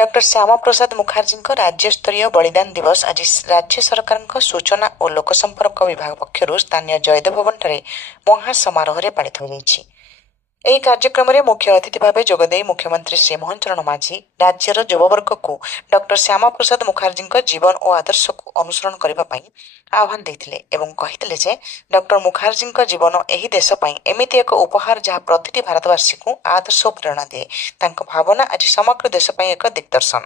Doctor Shyama Prasad Mukherjee राज्यस्तरीय बलिदान दिवस आज राज्य सरकार सूचना और लोकसंपर्क विभाग पक्षर स्थानीय जयदेव भवन महासमारोह पालित हो ଏହି କାର୍ଯ୍ୟକ୍ରମରେ ମୁଖ୍ୟ ଅତିଥି ଭାବେ ଯୋଗଦେଇ ମୁଖ୍ୟମନ୍ତ୍ରୀ ଶ୍ରୀ ମୋହନ ଚରଣ ମାଝୀ ରାଜ୍ୟର ଯୁବବର୍ଗକୁ ଡକ୍ଟର ଶ୍ୟାମା ପ୍ରସାଦ ମୁଖାର୍ଜୀଙ୍କ ଜୀବନ ଓ ଆଦର୍ଶକୁ ଅନୁସରଣ କରିବା ପାଇଁ ଆହ୍ୱାନ ଦେଇଥିଲେ ଏବଂ କହିଥିଲେ ଯେ ଡକ୍ଟର ମୁଖାର୍ଜୀଙ୍କ ଜୀବନ ଏହି ଦେଶ ପାଇଁ ଏମିତି ଏକ ଉପହାର ଯାହା ପ୍ରତିଟି ଭାରତବାସୀକୁ ଆଦର୍ଶ ଓ ପ୍ରେରଣା ଦିଏ। ତାଙ୍କ ଭାବନା ଆଜି ସମଗ୍ର ଦେଶ ପାଇଁ ଏକ ଦିଗ୍ଦର୍ଶନ।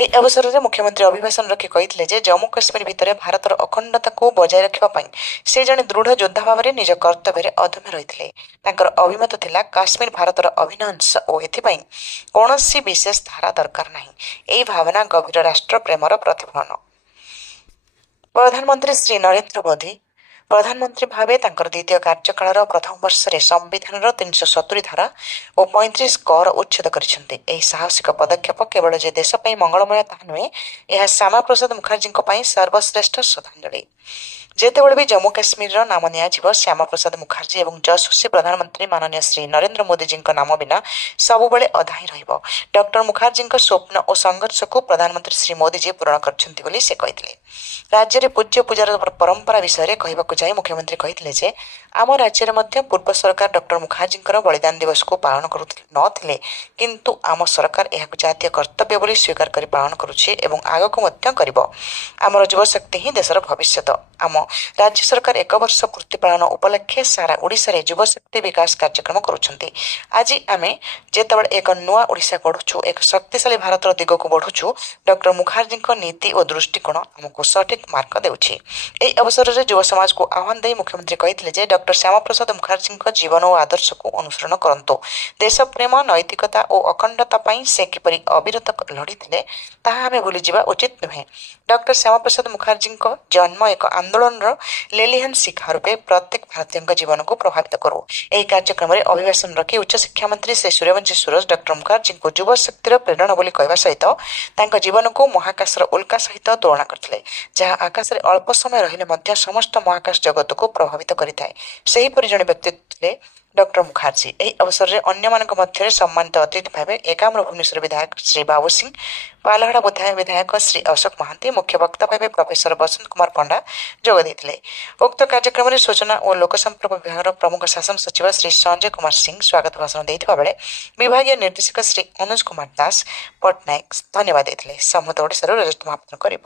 ଏହି ଅବସରରେ ମୁଖ୍ୟମନ୍ତ୍ରୀ ଅଭିଭାଷଣ ରଖି କହିଥିଲେ ଯେ ଜମ୍ମୁ କାଶ୍ମୀର ଭିତରେ ଭାରତର ଅଖଣ୍ଡତାକୁ ବଜାୟ ରଖିବା ପାଇଁ ସେ ଜଣେ ଦୃଢ଼ ଯୋଦ୍ଧା ଭାବରେ ନିଜ କର୍ତ୍ତବ୍ୟରେ ଅଦମ୍ୟ ରହିଥିଲେ। ତାଙ୍କର ଅଭିମତ ଥିଲା କାଶ୍ମୀର ଭାରତର ଅଭିନ୍ନ ଅଂଶ ଓ ଏଥିପାଇଁ କୌଣସି ବିଶେଷ ଧାରା ଦରକାର ନାହିଁ। ଏହି ଭାବନା ଗଭୀର ରାଷ୍ଟ୍ର ପ୍ରେମର ପ୍ରତିଫଳନ। ପ୍ରଧାନମନ୍ତ୍ରୀ ଶ୍ରୀ ନରେନ୍ଦ୍ର ମୋଦି ପ୍ରଧାନମନ୍ତ୍ରୀ ଭାବେ ତାଙ୍କର ଦ୍ୱିତୀୟ କାର୍ଯ୍ୟକାଳର ପ୍ରଥମ ବର୍ଷରେ ସମ୍ବିଧାନର 370 ଧାରା ଓ 35 କର ଉଚ୍ଛେଦ କରିଛନ୍ତି। ଏହି ସାହସିକ ପଦକ୍ଷେପ କେବଳ ଯେ ଦେଶ ପାଇଁ ମଙ୍ଗଳମୟ ତାହା ନୁହେଁ, ଏହା ଶ୍ୟାମା ପ୍ରସାଦ ମୁଖାର୍ଜୀଙ୍କ ପାଇଁ ସର୍ବଶ୍ରେଷ୍ଠ ଶ୍ରଦ୍ଧାଞ୍ଜଳି। ଯେତେବେଳେ ବି ଜମ୍ମୁ କାଶ୍ମୀରର ନାମ ନିଆଯିବ ଶ୍ୟାମା ପ୍ରସାଦ ମୁଖାର୍ଜୀ ଏବଂ ଯଶସ୍ୱୀ ପ୍ରଧାନମନ୍ତ୍ରୀ ମାନନୀୟ ଶ୍ରୀ ନରେନ୍ଦ୍ର ମୋଦିଜୀଙ୍କ ନାମ ବିନା ସବୁବେଳେ ଅଧା ହିଁ ରହିବ। ଡକ୍ଟର ମୁଖାର୍ଜୀଙ୍କ ସ୍ୱପ୍ନ ଓ ସଂଘର୍ଷକୁ ପ୍ରଧାନମନ୍ତ୍ରୀ ଶ୍ରୀ ମୋଦିଜୀ ପୂରଣ କରିଛନ୍ତି ବୋଲି ସେ କହିଥିଲେ। ରାଜ୍ୟରେ ପୂଜ୍ୟ ପୂଜାର ପରମ୍ପରା ବିଷୟରେ କହିବାକୁ ଯାଇ ମୁଖ୍ୟମନ୍ତ୍ରୀ କହିଥିଲେ ଯେ ଆମ ରାଜ୍ୟରେ ମଧ୍ୟ ପୂର୍ବ ସରକାର ଡକ୍ଟର ମୁଖାର୍ଜୀଙ୍କର ବଳିଦାନ ଦିବସକୁ ପାଳନ କରୁନଥିଲେ, କିନ୍ତୁ ଆମ ସରକାର ଏହାକୁ ଜାତୀୟ କର୍ତ୍ତବ୍ୟ ବୋଲି ସ୍ୱୀକାର କରି ପାଳନ କରୁଛି ଏବଂ ଆଗକୁ ମଧ୍ୟ କରିବ। ଆମର ଯୁବଶକ୍ତି ହିଁ ଦେଶର ଭବିଷ୍ୟତ। ଆମ ରାଜ୍ୟ ସରକାର 1 ବର୍ଷ ପୂର୍ତ୍ତି ପାଳନ ଉପଲକ୍ଷେ ସାରା ଓଡ଼ିଶାରେ ଯୁବଶକ୍ତି ବିକାଶ କାର୍ଯ୍ୟକ୍ରମ କରୁଛନ୍ତି। ଆଜି ଆମେ ଯେତେବେଳେ ଏକ ନୂଆ ଓଡ଼ିଶା ଗଢ଼ୁଛୁ, ଏକ ଶକ୍ତିଶାଳୀ ଭାରତର ଦିଗକୁ ବଢ଼ୁଛୁ, ଡକ୍ଟର ମୁଖାର୍ଜୀଙ୍କ ନୀତି ଓ ଦୃଷ୍ଟିକୋଣ ଆମକୁ ସଠିକ୍ ମାର୍ଗ ଦେଉଛି। ଏହି ଅବସରରେ ଯୁବ ସମାଜକୁ ଆହ୍ୱାନ ଦେଇ ମୁଖ୍ୟମନ୍ତ୍ରୀ କହିଥିଲେ ଯେ ଡକ୍ଟର ଶ୍ୟାମା ପ୍ରସାଦ ମୁଖାର୍ଜୀଙ୍କ ଜୀବନ ଓ ଆଦର୍ଶକୁ ଅନୁସରଣ କରନ୍ତୁ। ଦେଶପ୍ରେମ, ନୈତିକତା ଓ ଅଖଣ୍ଡତା ପାଇଁ ସେ କିପରି ଅବିରତ ଲଢ଼ିଥିଲେ ତାହା ଆମେ ଭୁଲିଯିବା ଉଚିତ ନୁହେଁ। ଡକ୍ଟର ଶ୍ୟାମା ପ୍ରସାଦ ମୁଖାର୍ଜୀଙ୍କ ଜନ୍ମ ଏକ ଆନ୍ଦୋଳନର ଲେଲିହାନ ଶିଖା ରୂପେ ପ୍ରତ୍ୟେକ ଭାରତୀୟଙ୍କ ଜୀବନକୁ ପ୍ରଭାବିତ କରୁ। ଏହି କାର୍ଯ୍ୟକ୍ରମରେ ଅଭିଭାଷଣ ରଖି ଉଚ୍ଚଶିକ୍ଷା ମନ୍ତ୍ରୀ ଶ୍ରୀ ସୂର୍ଯ୍ୟବଂଶୀ ସୁରଜ ଡକ୍ଟର ମୁଖାର୍ଜୀଙ୍କୁ ଯୁବଶକ୍ତିର ପ୍ରେରଣା ବୋଲି କହିବା ସହିତ ତାଙ୍କ ଜୀବନକୁ ମହାକାଶର ଉଲ୍କା ସହିତ ତୁଳନା କରିଥିଲେ, ଯାହା ଆକାଶରେ ଅଳ୍ପ ସମୟ ରହିଲେ ମଧ୍ୟ ସମସ୍ତ ମହାକାଶ ଜଗତକୁ ପ୍ରଭାବିତ କରିଥାଏ। ସେହିପରି ଜଣେ ବ୍ୟକ୍ତି ଥିଲେ ଡକ୍ଟର ମୁଖାର୍ଜୀ। ଏହି ଅବସରରେ ଅନ୍ୟମାନଙ୍କ ମଧ୍ୟରେ ସମ୍ମାନିତ ଅତିଥି ଭାବେ ଏକାମ୍ର ଭୁବନେଶ୍ୱର ବିଧାୟକ ଶ୍ରୀ ବାବୁ ସିଂ, ପାଲହାଡ଼ ବିଧାୟକ ଶ୍ରୀ ଅଶୋକ ମହାନ୍ତି, ମୁଖ୍ୟ ବକ୍ତା ଭାବେ ପ୍ରଫେସର ବସନ୍ତ କୁମାର ପଣ୍ଡା ଯୋଗ ଦେଇଥିଲେ। ଉକ୍ତ କାର୍ଯ୍ୟକ୍ରମରେ ସୂଚନା ଓ ଲୋକସଂପର୍କ ବିଭାଗର ପ୍ରମୁଖ ଶାସନ ସଚିବ ଶ୍ରୀ ସଞ୍ଜୟ କୁମାର ସିଂ ସ୍ୱାଗତ ଭାଷଣ ଦେଇଥିବା ବେଳେ ବିଭାଗୀୟ ନିର୍ଦ୍ଦେଶକ ଶ୍ରୀ ଅନୁଜ କୁମାର ଦାସ ପଟ୍ଟନାୟକ ଧନ୍ୟବାଦ ଦେଇଥିଲେ। ସମଗ୍ର ଓଡ଼ିଶାରୁ ରଜତ ମହାପାତ୍ରଙ୍କ ରିପୋର୍ଟ।